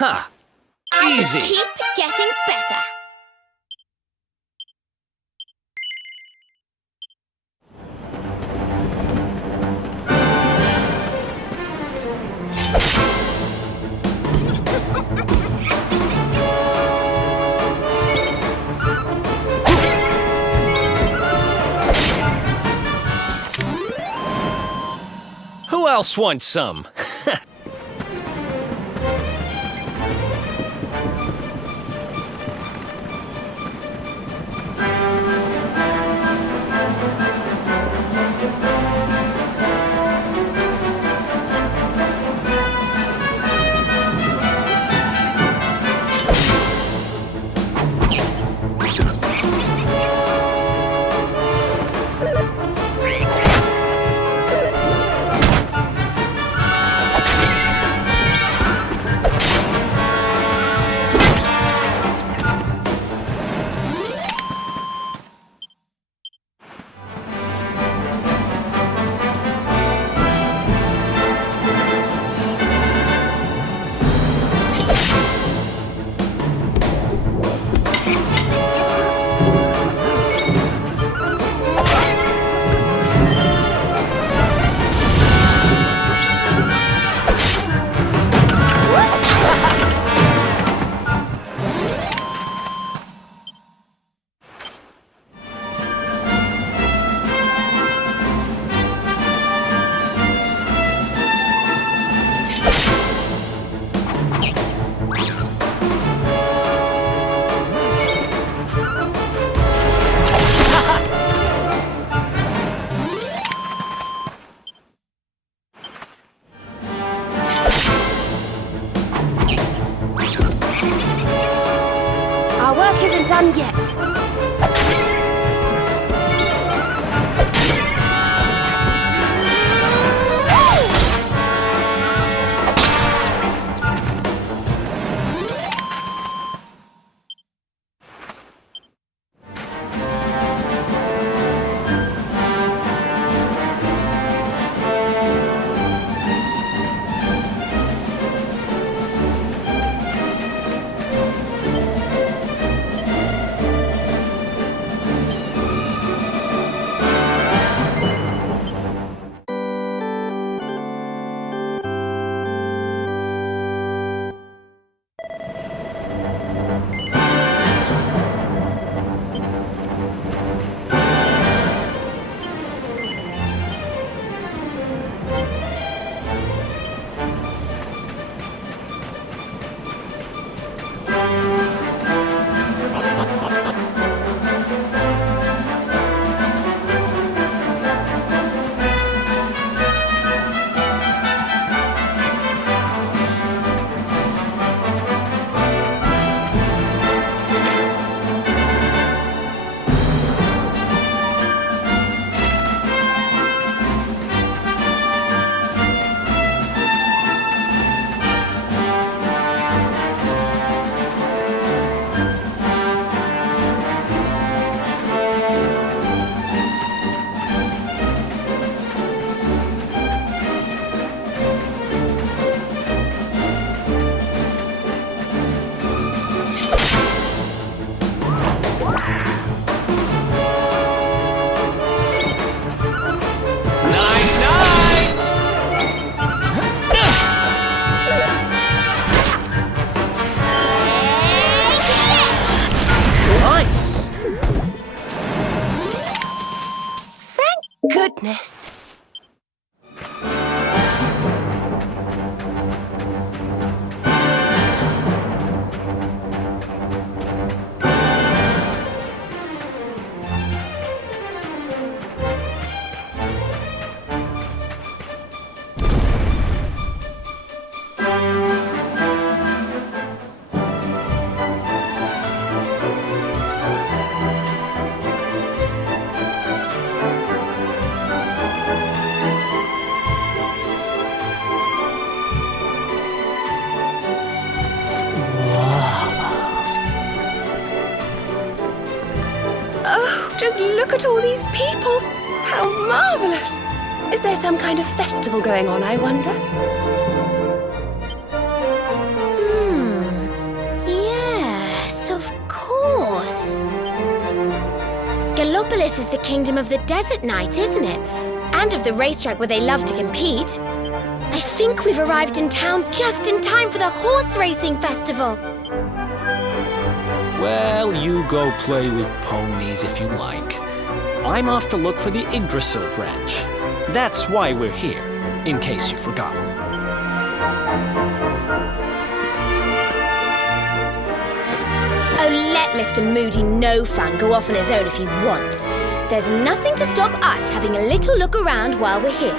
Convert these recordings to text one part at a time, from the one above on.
Ha! And Easy. keep getting better. Who else wants some? Our work isn't done yet. Goodness. Just look at all these people! How marvelous! Is there some kind of festival going on, I wonder? This is the kingdom of the desert knight, isn't it? And of the racetrack where they love to compete. I think we've arrived in town just in time for the horse racing festival. Well, you go play with ponies if you like. I'm off to look for the Yggdrasil branch. That's why we're here, in case you've forgotten. Oh, let Mr. Moody No Fun go off on his own if he wants. There's nothing to stop us having a little look around while we're here.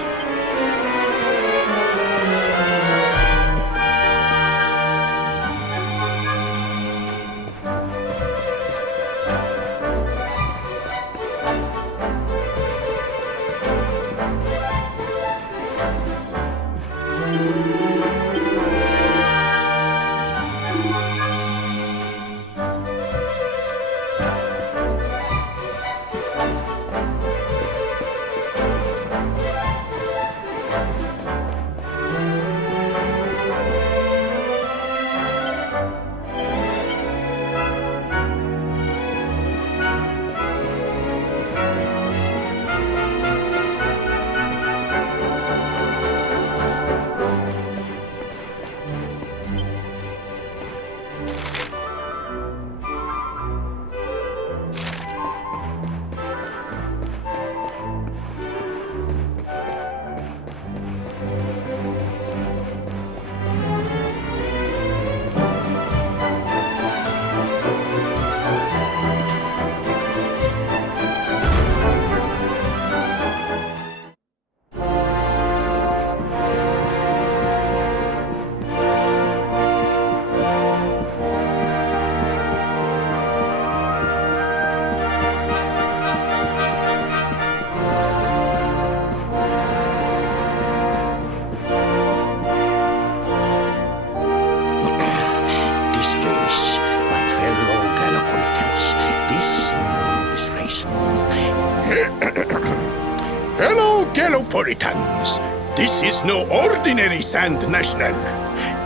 Fellow Gallopolitans, this is no ordinary Sand National.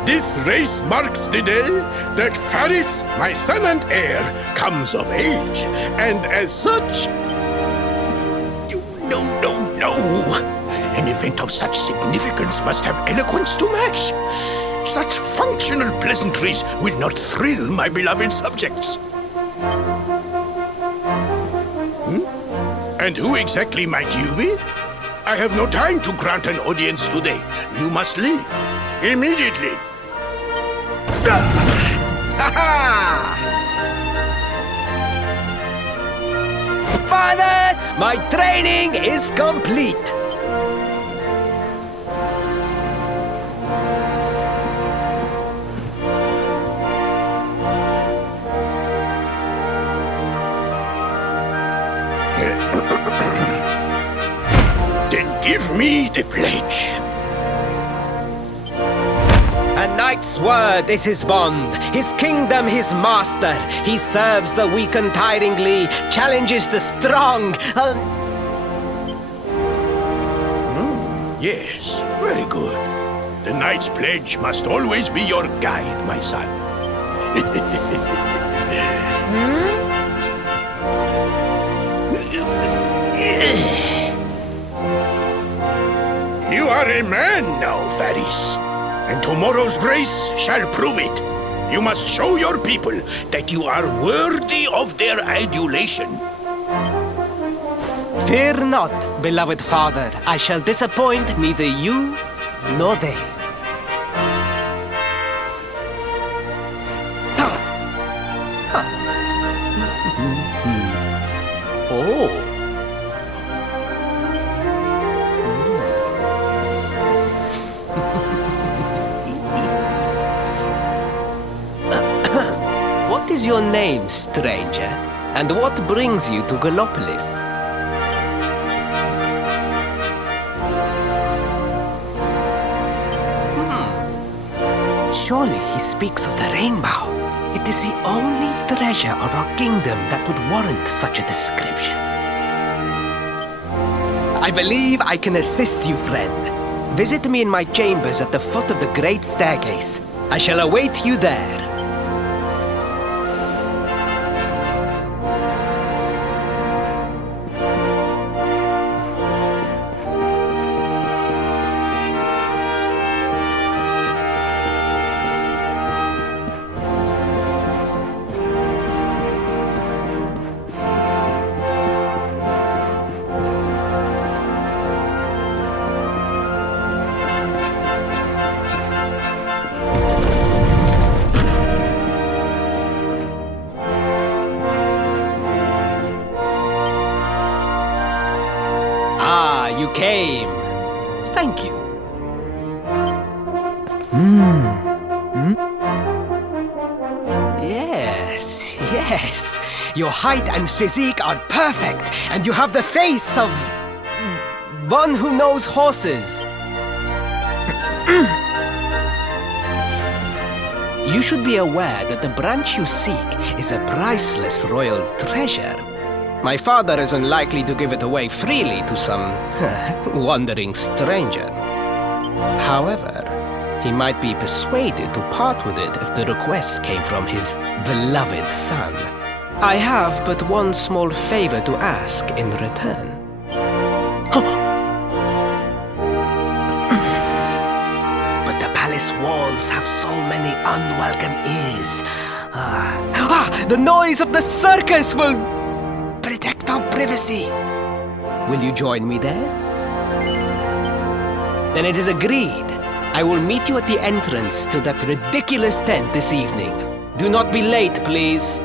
This race marks the day that Faris, my son and heir, comes of age. And as such... No. An event of such significance must have eloquence to match. Such functional pleasantries will not thrill my beloved subjects. And who exactly might you be? I have no time to grant an audience today. You must leave. Immediately. Father, my training is complete. Then give me the pledge. A knight's word is his bond, his kingdom his master. He serves the weak untiringly, challenges the strong. Yes, very good. The knight's pledge must always be your guide, my son. You are a man now, Faris. And tomorrow's race shall prove it. You must show your people that you are worthy of their adulation. Fear not, beloved father. I shall disappoint neither you nor they. Oh. What is your name, stranger? And what brings you to Gallopolis? Surely he speaks of the rainbow. It is the only treasure of our kingdom that would warrant such a description. I believe I can assist you, friend. Visit me in my chambers at the foot of the great staircase. I shall await you there. Thank you. Yes. Your height and physique are perfect, and you have the face of one who knows horses. You should be aware that the branch you seek is a priceless royal treasure. My father is unlikely to give it away freely to some wandering stranger. However, he might be persuaded to part with it if the request came from his beloved son. I have but one small favor to ask in return. But the palace walls have so many unwelcome ears. The noise of the circus will protect our privacy. Will you join me there? Then it is agreed. I will meet you at the entrance to that ridiculous tent this evening. Do not be late, please.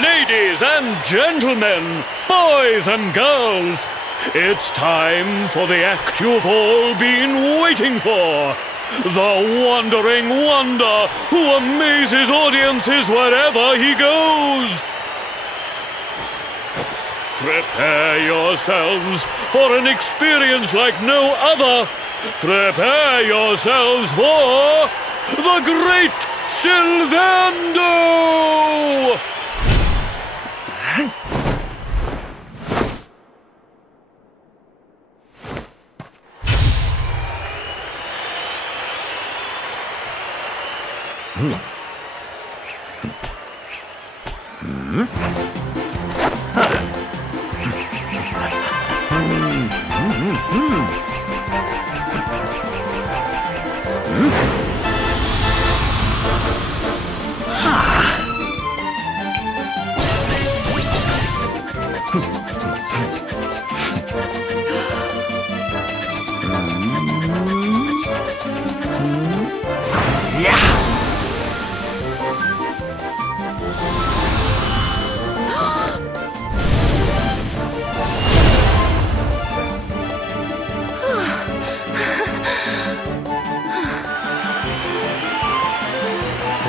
Ladies and gentlemen, boys and girls, it's time for the act you've all been waiting for. The wandering wonder who amazes audiences wherever he goes. Prepare yourselves for an experience like no other. Prepare yourselves for the Great Sylvando!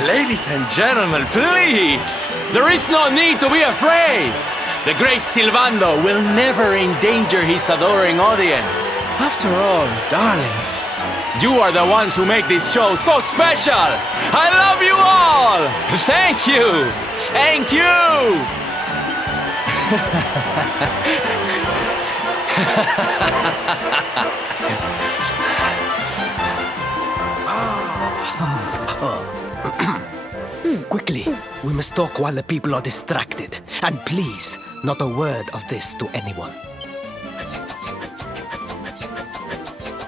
Ladies and gentlemen, please! There is no need to be afraid! The great Silvando will never endanger his adoring audience. After all, darlings, you are the ones who make this show so special. I love you all. Thank you. Thank you. Quickly, we must talk while the people are distracted. And please, not a word of this to anyone.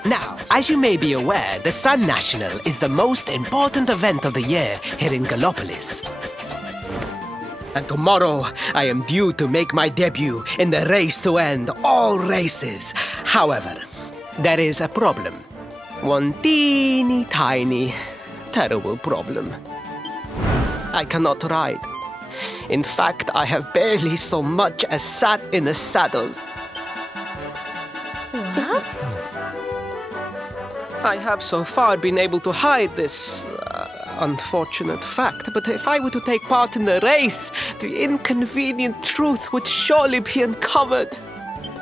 Now, as you may be aware, the Sun National is the most important event of the year here in Gallopolis. And tomorrow, I am due to make my debut in the race to end all races. However, there is a problem. One teeny tiny, terrible problem. I cannot ride. In fact, I have barely so much as sat in a saddle. What? I have so far been able to hide this unfortunate fact, but if I were to take part in the race, the inconvenient truth would surely be uncovered.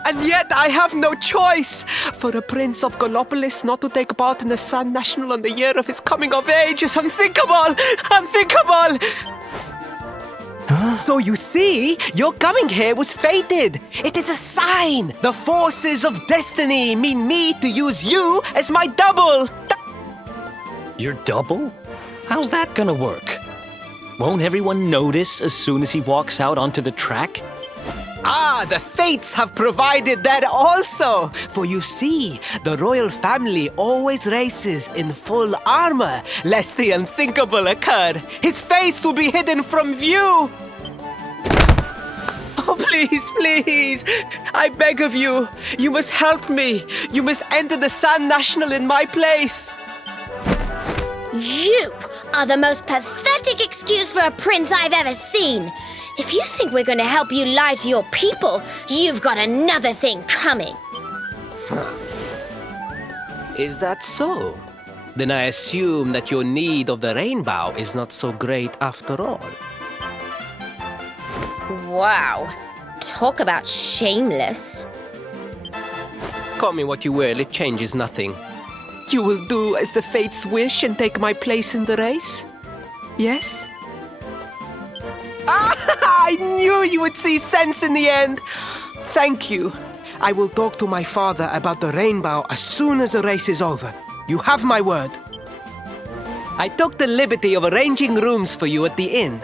And yet I have no choice. For a prince of Gallopolis not to take part in the Sun National on the year of his coming of age is unthinkable! Unthinkable! So you see, your coming here was fated. It is a sign. The forces of destiny mean me to use you as my double. Your double? How's that gonna work? Won't everyone notice as soon as he walks out onto the track? Ah, the fates have provided that also. For you see, the royal family always races in full armor, lest the unthinkable occur. His face will be hidden from view. Oh, please, please, I beg of you. You must help me. You must enter the Sun National in my place. You are the most pathetic excuse for a prince I've ever seen. If you think we're going to help you lie to your people, you've got another thing coming. Is that so? Then I assume that your need of the rainbow is not so great after all. Wow. Talk about shameless. Call me what you will, it changes nothing. You will do as the fates wish and take my place in the race? Yes? I knew you would see sense in the end. Thank you. I will talk to my father about the rainbow as soon as the race is over. You have my word. I took the liberty of arranging rooms for you at the inn.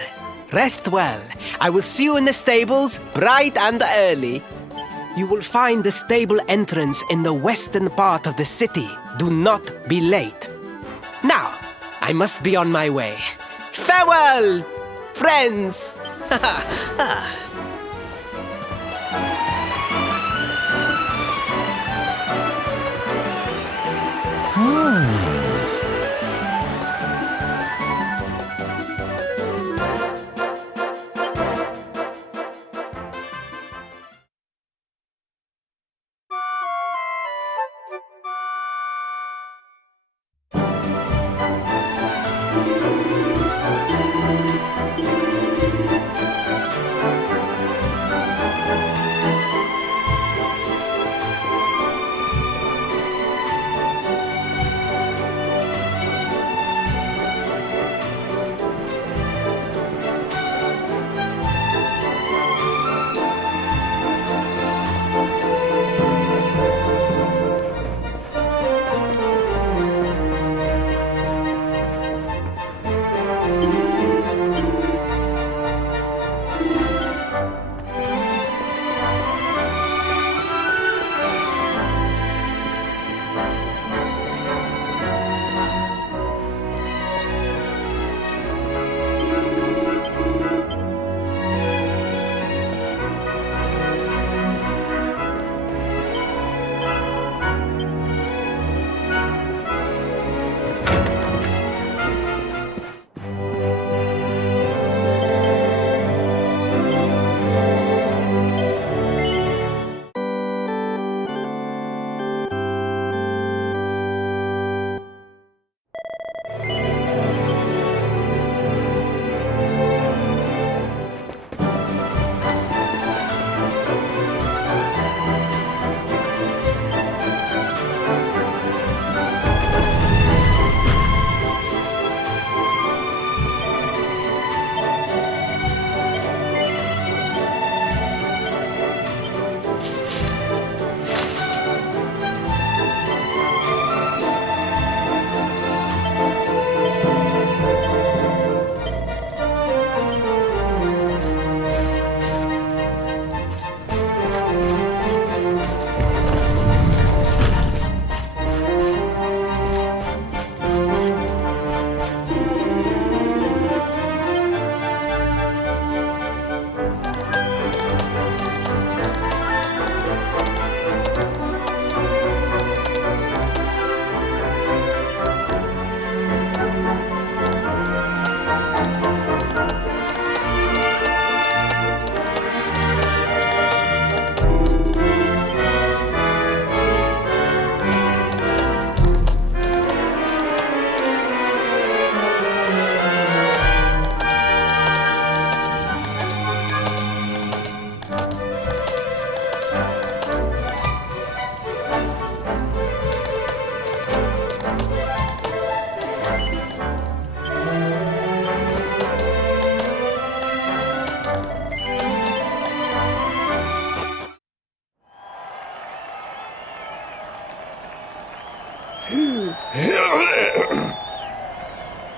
Rest well. I will see you in the stables, bright and early. You will find the stable entrance in the western part of the city. Do not be late. Now, I must be on my way. Farewell, friends!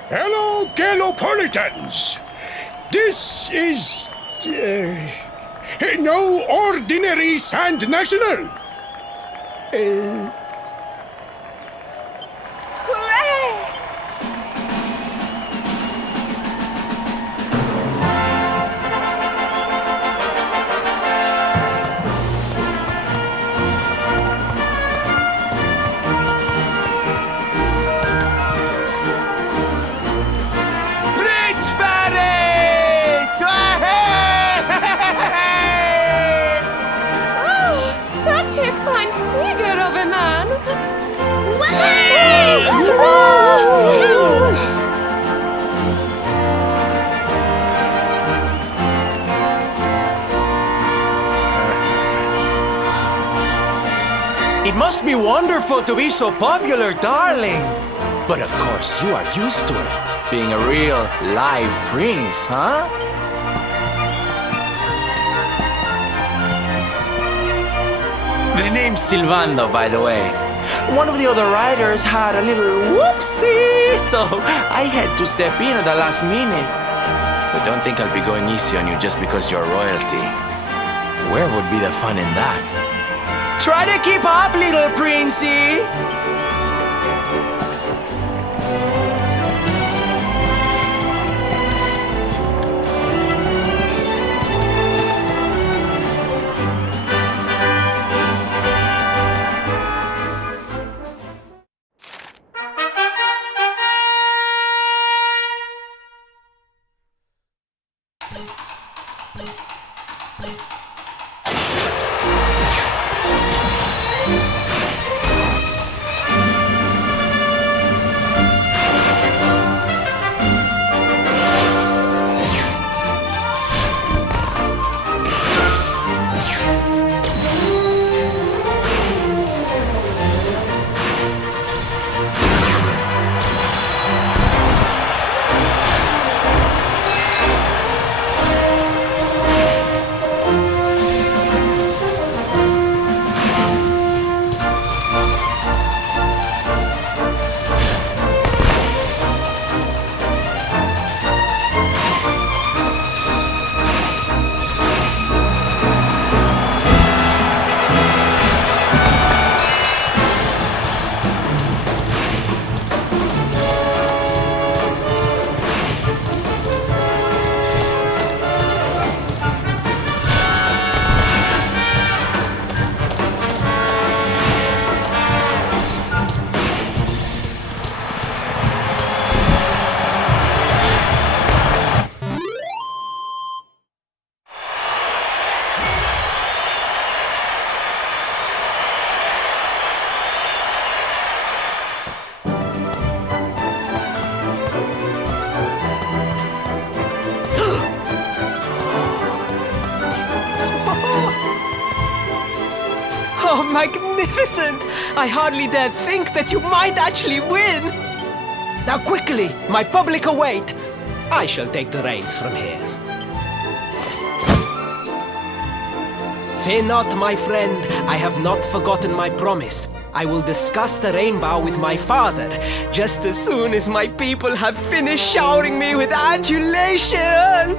Hello, Gallopolitans! This is... no ordinary Sand National! Hooray! Prince Faris! Oh, such a fine figure of a man! It must be wonderful to be so popular, darling. But of course, you are used to it. Being a real live prince, huh? The name's Silvando, by the way. One of the other riders had a little whoopsie, so I had to step in at the last minute. But don't think I'll be going easy on you just because you're royalty. Where would be the fun in that? Try to keep up, little princey! Oh, magnificent! I hardly dared think that you might actually win! Now quickly, my public await! I shall take the reins from here. Fear not, my friend. I have not forgotten my promise. I will discuss the rainbow with my father, just as soon as my people have finished showering me with adulation!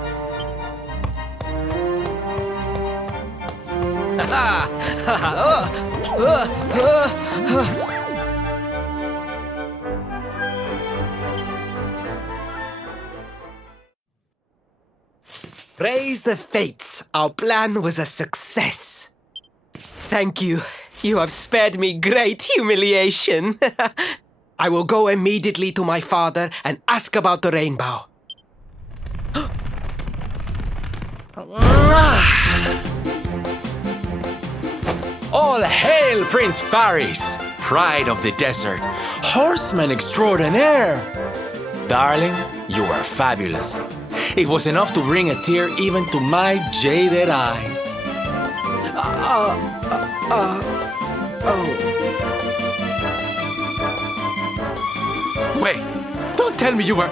Praise the fates, our plan was a success. Thank you. You have spared me great humiliation. I will go immediately to my father and ask about the rainbow. All hail Prince Faris, pride of the desert, horseman extraordinaire. Darling, you are fabulous. It was enough to bring a tear even to my jaded eye. Wait, don't tell me you were...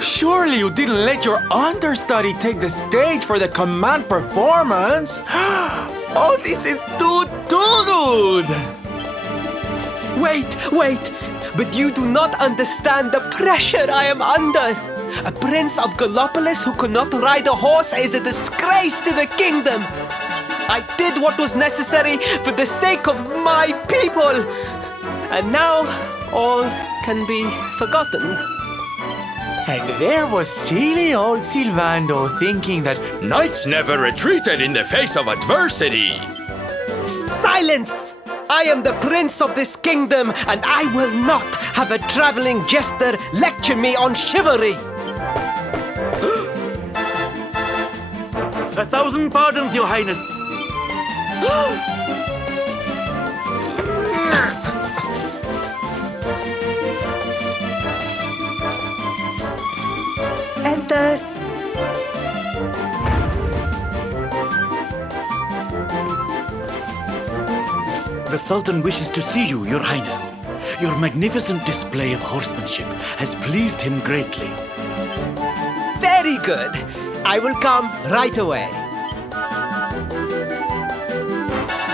Surely you didn't let your understudy take the stage for the command performance? Oh, this is too good! Wait! but you do not understand the pressure I am under. A prince of Gallopolis who could not ride a horse is a disgrace to the kingdom. I did what was necessary for the sake of my people. And now all can be forgotten. And there was silly old Silvando thinking that knights never retreated in the face of adversity. Silence! I am the prince of this kingdom, and I will not have a traveling jester lecture me on chivalry. 1,000 pardons, Your Highness. Enter. The Sultan wishes to see you, Your Highness. Your magnificent display of horsemanship has pleased him greatly. Very good. I will come right away.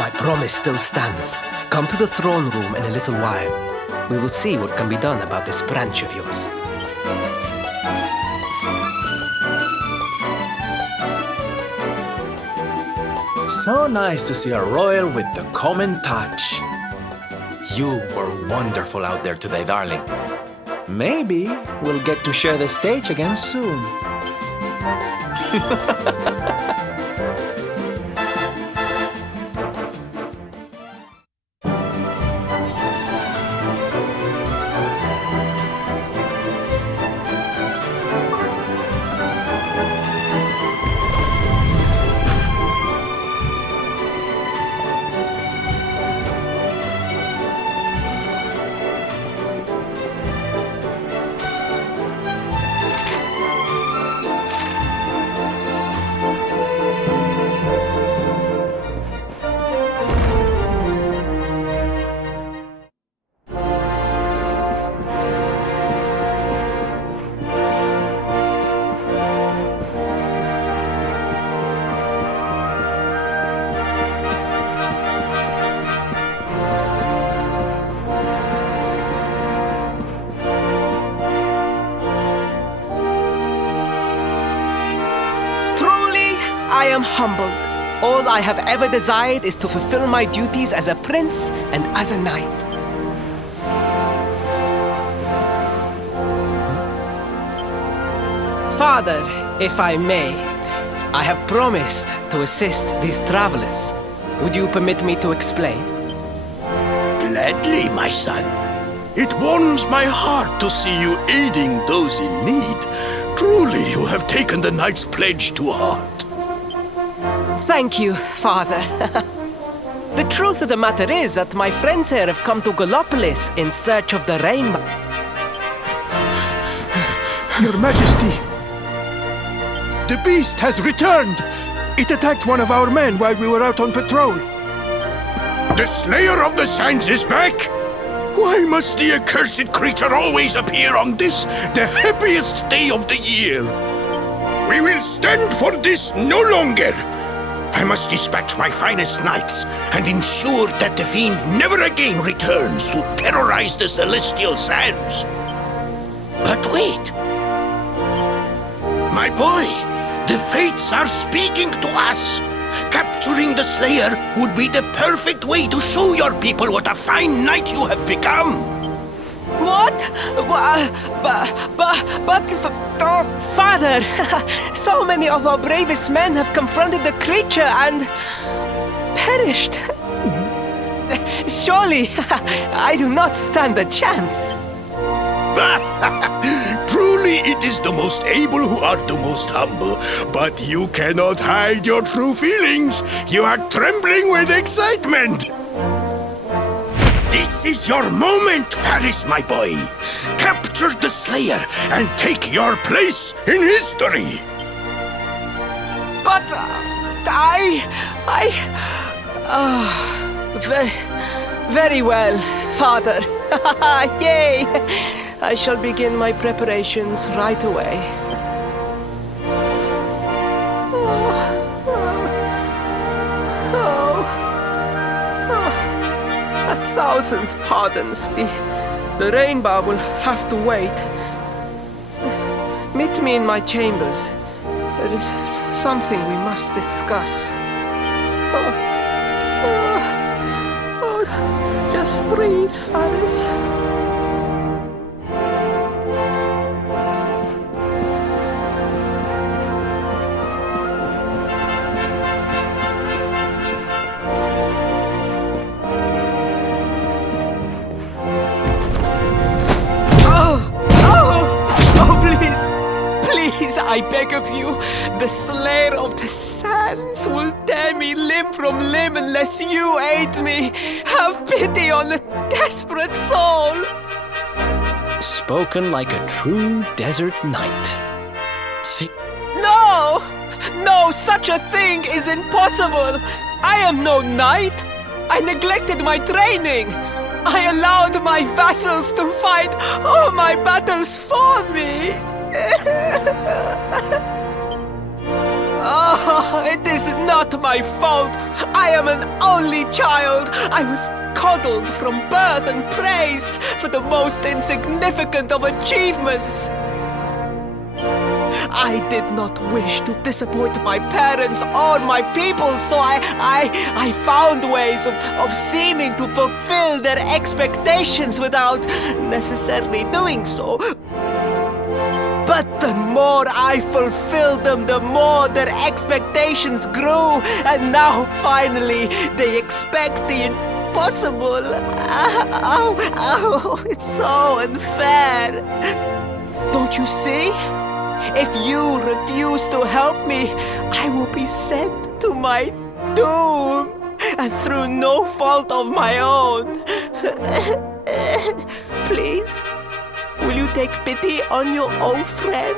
My promise still stands. Come to the throne room in a little while. We will see what can be done about this branch of yours. So nice to see a royal with the common touch. You were wonderful out there today, darling. Maybe we'll get to share the stage again soon. I am humbled. All I have ever desired is to fulfill my duties as a prince and as a knight. Father, if I may, I have promised to assist these travelers. Would you permit me to explain? Gladly, my son. It warms my heart to see you aiding those in need. Truly, you have taken the knight's pledge to heart. Thank you, Father. The truth of the matter is that my friends here have come to Gallopolis in search of the rainbow. Your Majesty, the beast has returned. It attacked one of our men while we were out on patrol. The Slayer of the Sands is back? Why must the accursed creature always appear on this, the happiest day of the year? We will stand for this no longer. I must dispatch my finest knights and ensure that the fiend never again returns to terrorize the celestial sands. But wait. My boy, the fates are speaking to us. Capturing the Slayer would be the perfect way to show your people what a fine knight you have become. What? Father, so many of our bravest men have confronted the creature and perished. Surely, I do not stand a chance. Truly, it is the most able who are the most humble. But you cannot hide your true feelings. You are trembling with excitement. This is your moment, Faris, my boy. Capture the Slayer and take your place in history. But very well, Father. Yay! I shall begin my preparations right away. 1,000 pardons. The rainbow will have to wait. Meet me in my chambers. There is something we must discuss. Just breathe, Faris. Please, I beg of you, the Slayer of the Sands will tear me limb from limb unless you aid me. Have pity on a desperate soul. Spoken like a true desert knight. See? No! No, such a thing is impossible. I am no knight. I neglected my training. I allowed my vassals to fight all my battles for me. Oh, it is not my fault. I am an only child. I was coddled from birth and praised for the most insignificant of achievements. I did not wish to disappoint my parents or my people, so I found ways of seeming to fulfill their expectations without necessarily doing so. But the more I fulfilled them, the more their expectations grew, and now finally they expect the impossible. It's so unfair. Don't you see? If you refuse to help me, I will be sent to my doom, and through no fault of my own. Please? Will you take pity on your old friend?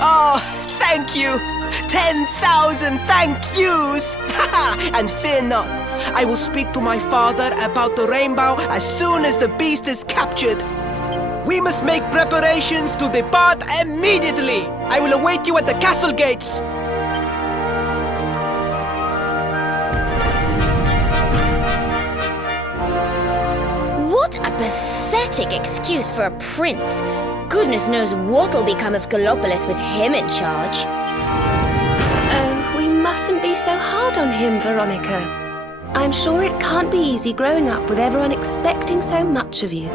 Oh, thank you! 10,000 thank yous! And fear not, I will speak to my father about the rainbow as soon as the beast is captured. We must make preparations to depart immediately! I will await you at the castle gates! What a pathetic excuse for a prince. Goodness knows what'll become of Gallopolis with him in charge. Oh, we mustn't be so hard on him, Veronica. I'm sure it can't be easy growing up with everyone expecting so much of you.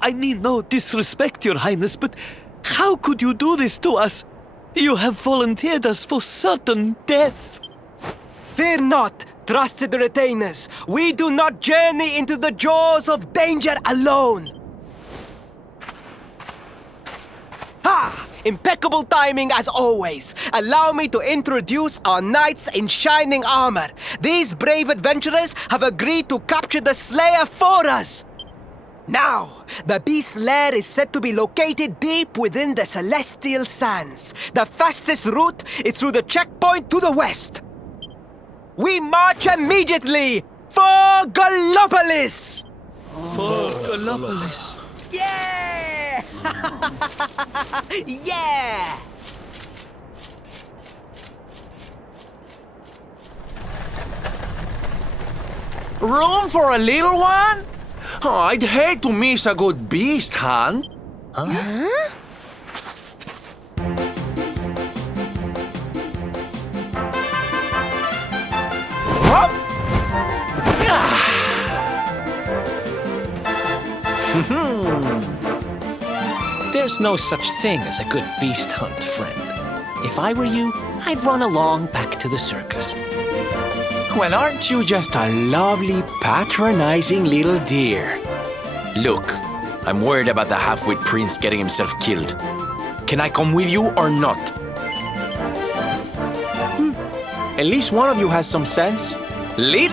I mean no disrespect, Your Highness, but how could you do this to us? You have volunteered us for certain death. Fear not, trusted retainers. We do not journey into the jaws of danger alone. Ha! Impeccable timing as always. Allow me to introduce our knights in shining armor. These brave adventurers have agreed to capture the Slayer for us. Now, the beast's lair is said to be located deep within the celestial sands. The fastest route is through the checkpoint to the west. We march immediately for Gallopolis! For Gallopolis. Yeah! Yeah! Room for a little one? Oh, I'd hate to miss a good beast hunt. There's no such thing as a good beast hunt, friend. If I were you, I'd run along back to the circus. Well, aren't you just a lovely, patronizing little dear? Look, I'm worried about the half-wit prince getting himself killed. Can I come with you or not? At least one of you has some sense. Lead